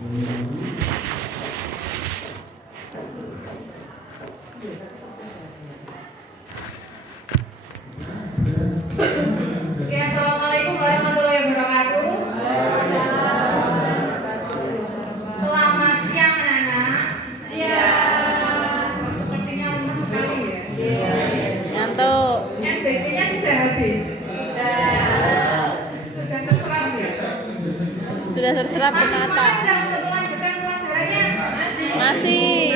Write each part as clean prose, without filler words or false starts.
Oke, assalamualaikum warahmatullahi wabarakatuh. Selamat siang anak-anak. Siang. Oh, sepertinya lemas sekali ya. Iya. Ngantuk. MBT-nya sudah habis. Sudah terserap ya. Sudah terserap Masih penata. semangat nggak untuk melanjutkan pelajarannya? Masih.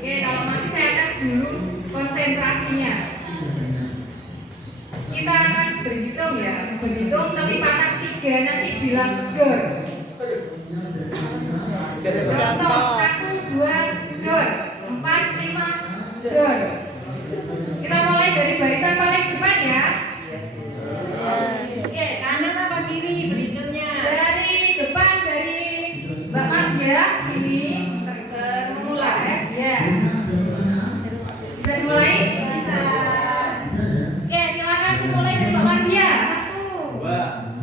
Oke, kalau masih saya tes dulu konsentrasinya. Kita akan berhitung ya, berhitung kelipatan 3 nanti bilang dor. Contoh 1, 2, dor, 4, 5, dor. Kita mulai dari barisan paling depan ya. Oke, Kanan apa kiri berhitungnya? dari depan dari Mbak Madia sini mulai ya. Bisa dimulai? Oke, silakan dimulai dari Mbak Madia. 1,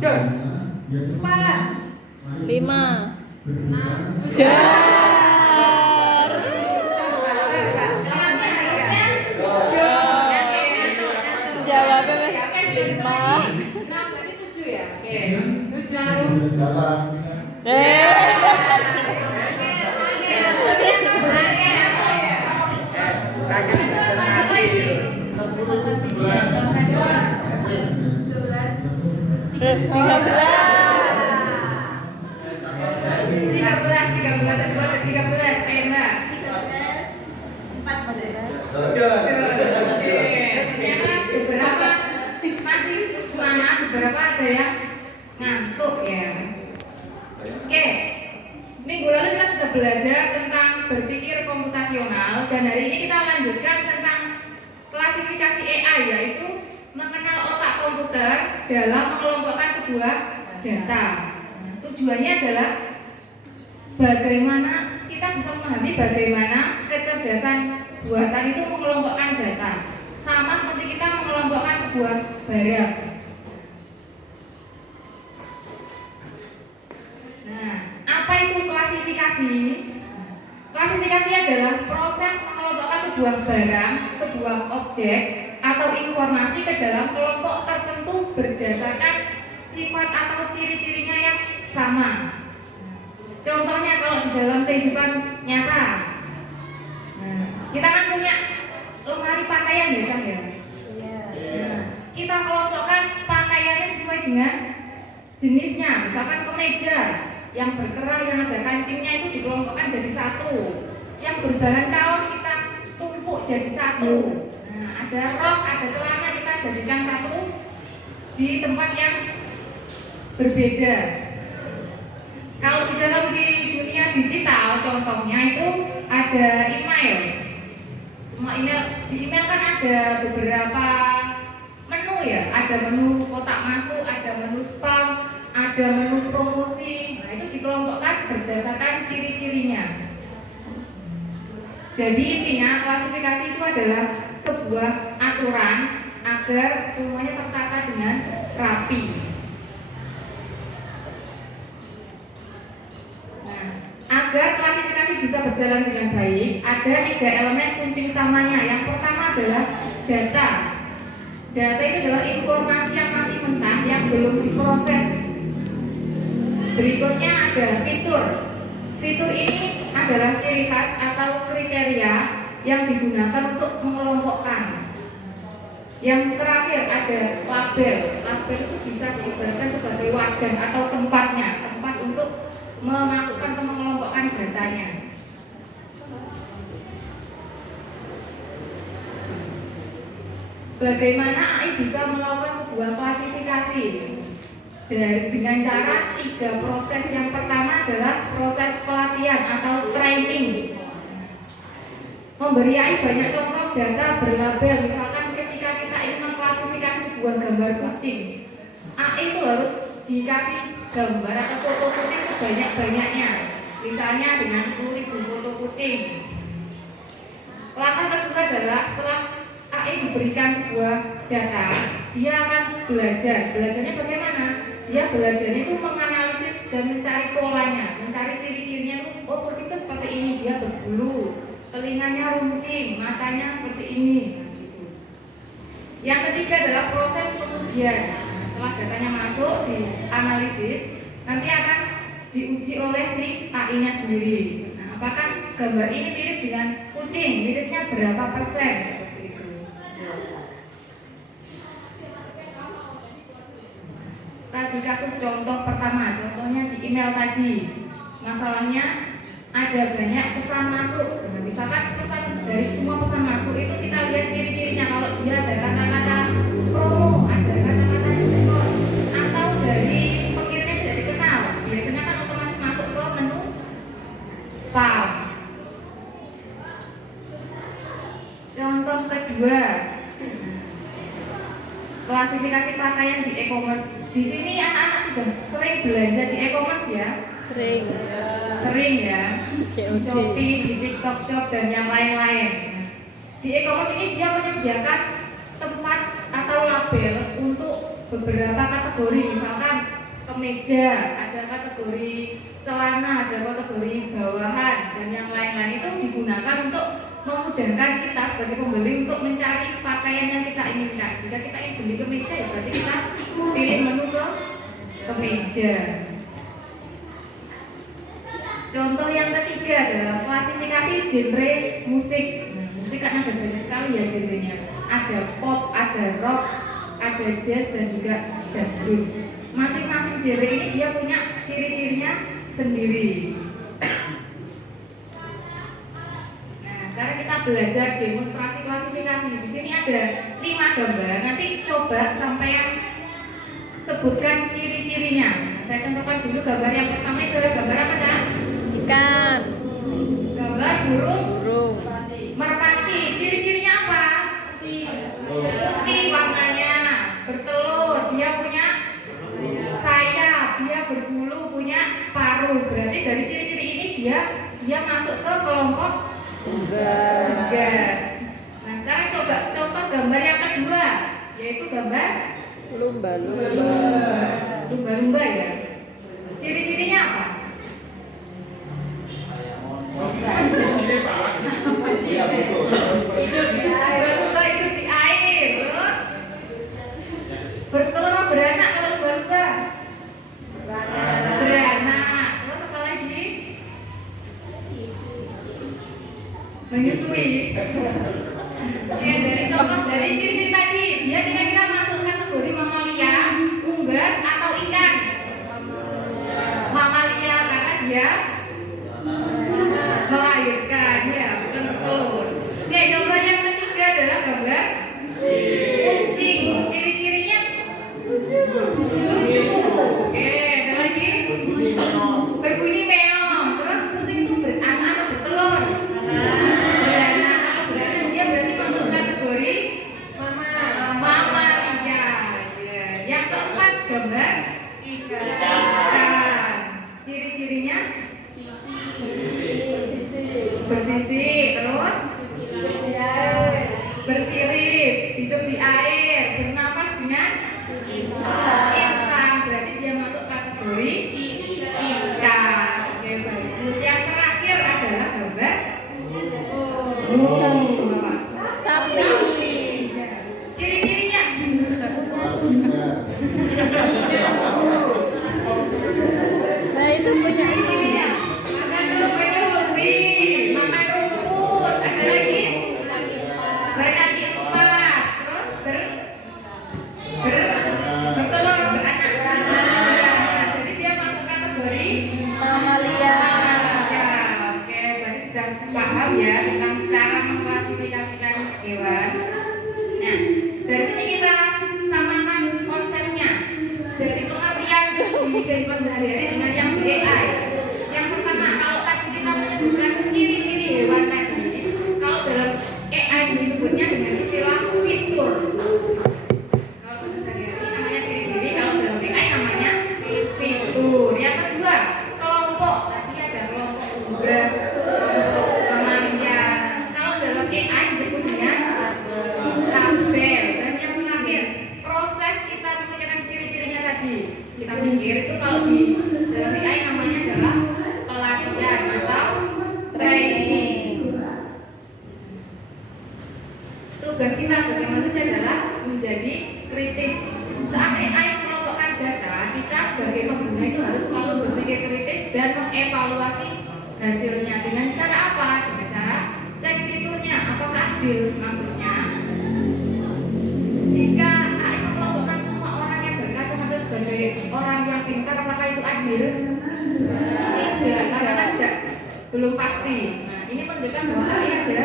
4, 5. 6, Dar. Jawabnya harusnya dor. Jawabnya Ya, kan 5. 6 berarti 7 ya. Oke. 7. Beberapa ada yang ngantuk ya. Oke, minggu lalu kita sudah belajar tentang berpikir komputasional dan hari ini kita lanjutkan tentang klasifikasi AI, yaitu mengenal otak komputer dalam mengelompokkan sebuah data. Tujuannya adalah bagaimana kita bisa memahami bagaimana kecerdasan buatan itu mengelompokkan data, sama seperti kita mengelompokkan sebuah barang. Nah, apa itu klasifikasi? Klasifikasi adalah proses mengelompokkan sebuah barang, sebuah objek, atau informasi ke dalam kelompok tertentu berdasarkan sifat atau ciri-cirinya yang sama. Contohnya kalau di dalam kehidupan nyata, kita kan punya lemari pakaian ya, Cang ya? Nah, kita kelompokkan pakaiannya sesuai dengan jenisnya. Misalkan kemeja yang berkerah, yang ada kancingnya itu dikelompokkan jadi satu. Yang berbahan kaos kita tumpuk jadi satu. Nah, ada rok, ada celana kita jadikan satu di tempat yang berbeda. Kalau di dalam di dunia digital, contohnya itu ada email. Semua email, di email kan ada beberapa menu ya. Ada menu kotak masuk, ada menu spam, ada menu promosi. Nah, itu dikelompokkan berdasarkan ciri-cirinya. Jadi intinya klasifikasi itu adalah sebuah aturan agar semuanya tertata dengan rapi. Nah, agar klasifikasi bisa berjalan dengan baik, ada 3 elemen kunci utamanya. Yang pertama adalah data. Data itu adalah informasi yang masih mentah, yang belum diproses. Berikutnya ada fitur. Fitur ini adalah ciri khas atau kriteria yang digunakan untuk mengelompokkan. Yang terakhir ada label. Label itu bisa diibaratkan sebagai wadah atau tempatnya, tempat untuk memasukkan atau mengelompokkan datanya. Bagaimana AI bisa melakukan sebuah klasifikasi? Dengan cara 3 proses. Yang pertama adalah proses pelatihan atau training. Memberi AI banyak contoh data berlabel. Misalkan ketika kita ingin mengklasifikasi sebuah gambar kucing, AI itu harus dikasih gambar atau foto kucing sebanyak-banyaknya. Misalnya dengan 10.000 foto kucing. Langkah kedua adalah setelah AI diberikan sebuah data, dia akan belajar. Belajarnya bagaimana? Dia belajarnya itu menganalisis dan mencari polanya, mencari ciri-cirinya tuh, oh kucing itu seperti ini, dia berbulu, telinganya runcing, matanya seperti ini. Nah, gitu. Yang ketiga adalah proses pengujian. Nah, setelah datanya masuk dianalisis, nanti akan diuji oleh si AI-nya sendiri. Nah, apakah gambar ini mirip dengan kucing? Miripnya berapa persen? Seperti itu. Studi kasus contoh pertama, contohnya di email tadi. Masalahnya ada banyak pesan masuk. Nah, misalkan pesan dari semua pesan masuk itu kita lihat ciri-cirinya. Kalau dia ada kata-kata promo, ada kata-kata diskon, atau dari pengirimnya tidak dikenal, biasanya kan otomatis masuk ke menu spam. Contoh kedua, klasifikasi pakaian di e-commerce. Di sini anak-anak sudah sering belanja di e-commerce ya? Sering. Sering ya. Di COD. Shopee, di TikTok Shop dan yang lain-lain. Nah, di e-commerce ini dia menyediakan tempat atau label untuk beberapa kategori, misalkan kemeja, ada kategori celana, ada kategori bawahan dan yang lain-lain. Itu digunakan untuk memudahkan kita sebagai pembeli untuk mencari pakaian yang kita inginkan. Jika kita ingin beli kemeja, ya berarti kita pilih menu ke kemeja. Contoh yang ketiga adalah klasifikasi genre musik. Nah, musik kan ada banyak sekali ya genrenya. Ada pop, ada rock, ada jazz dan juga dangdut. Masing-masing genre ini dia punya ciri-cirinya sendiri. Nah, sekarang kita belajar demonstrasi klasifikasi. Di sini ada 5 gambar. Nanti coba sampean sebutkan ciri-cirinya. Nah, saya contohkan dulu gambar yang pertama itu adalah gambar apa, Cak? Ikan. Gambar burung Burung. merpati. Ciri-cirinya apa? Putih warnanya, bertelur, dia punya sayap, dia berbulu, punya paruh. Berarti dari ciri-ciri ini dia masuk ke kelompok unggas. Nah, sekarang coba contoh gambar yang kedua, yaitu gambar Lumba-lumba. lumba-lumba ya. Ciri-cirinya apa? Iya betul. Lumba-lumba hidup di air, terus bertelur atau beranak kalau lumba-lumba? Beranak. Terus apa lagi? Menyusui. Oke, dari contoh dari ciri-ciri tadi, dia kira-kira masuk kategori mamalia, unggas atau ikan? Mamalia karena dia melahirkan, ya, bukan bertelur. Oke, gambar yang ketiga adalah gambar kucing. Ciri-cirinya lucu. Oke, ada lagi berbunyi meong. Terus kucing itu beranak atau bertelur? Beranak. Kalau beranak dia berarti masuk kategori mamalia. Ya. Yang keempat gambar ikan. Ciri-cirinya bersisi, terus bersirip, hidup di air, bernafas dengan insan. Berarti dia masuk kategori ikan. Oke, bagus. Yang terakhir adalah gambar apa? Sapi. Ciri-cirinya Nah, itu punya ciri-cirinya menyusui, makan rumput, ada lagi berkaki 4, terus bertelur atau beranak. Jadi dia masuk kategori mamalia. ya. Oke, berarti sudah paham ya tentang cara mengklasifikasikan hewan. Nah, dari sini kita samakan konsepnya dari pengertian di kehidupan sehari-hari dengan yang di AI. Yang pertama, kalau tadi kita menyebutkan ciri-ciri hewan tadi, kalau dalam AI disebutnya dengan istilah fitur. Kalau dalam sehari-hari namanya ciri-ciri, kalau dalam AI namanya fitur. Yang kedua, kelompok. Tadi ada kelompok unggas, kelompok mamalia. Kalau dalam AI disebut dengan tabel. Dan yang hasilnya dengan cara apa? Dengan cara cek fiturnya apakah adil. Maksudnya jika AI mengelompokkan semua orang yang berkacamata sebagai orang yang pintar, apakah itu adil? Tidak, karena kan belum pasti. Nah, ini menunjukkan bahwa AI ada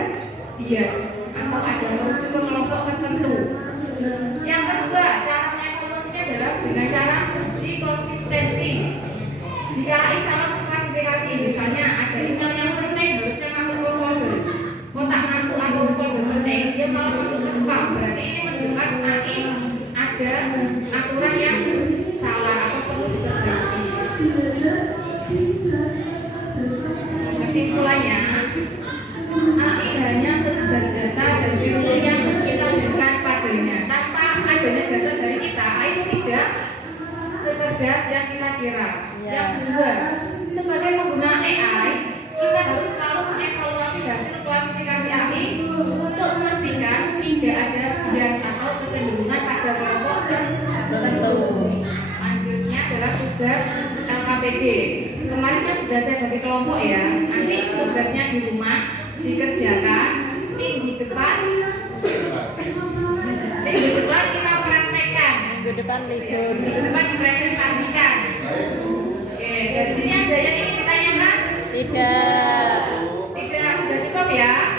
bias atau ada merujuk ke kelompok tertentu. Yang kedua, cara mengevaluasinya adalah dengan cara uji konsistensi. Jika AI salah mengklasifikasi, misalnya ada email yang penting harusnya masuk ke folder kotak masuk atau folder penting, dia malah masuk ke spam, berarti ini menunjukkan AI ada aturan yang salah atau perlu diperbaiki. Kesimpulannya, AI hanya sebatas data dan fitur yang kita berikan padanya. Tanpa adanya data dari kita, AI itu tidak secerdas yang kita kira. Yang kedua, sebagai pengguna AI, kita harus selalu mengevaluasi hasil klasifikasi AI untuk memastikan tidak ada bias atau kecenderungan pada kelompok tertentu. Selanjutnya adalah tugas LKPD. Kemarin kan sudah saya bagi kelompok ya. Nanti tugasnya di rumah dikerjakan. Minggu depan kita praktekkan. Minggu depan libur. Minggu depan dipresentasikan. Oke, dari sini ada yang ingin ditanyakan? Tidak. Tidak, sudah cukup ya.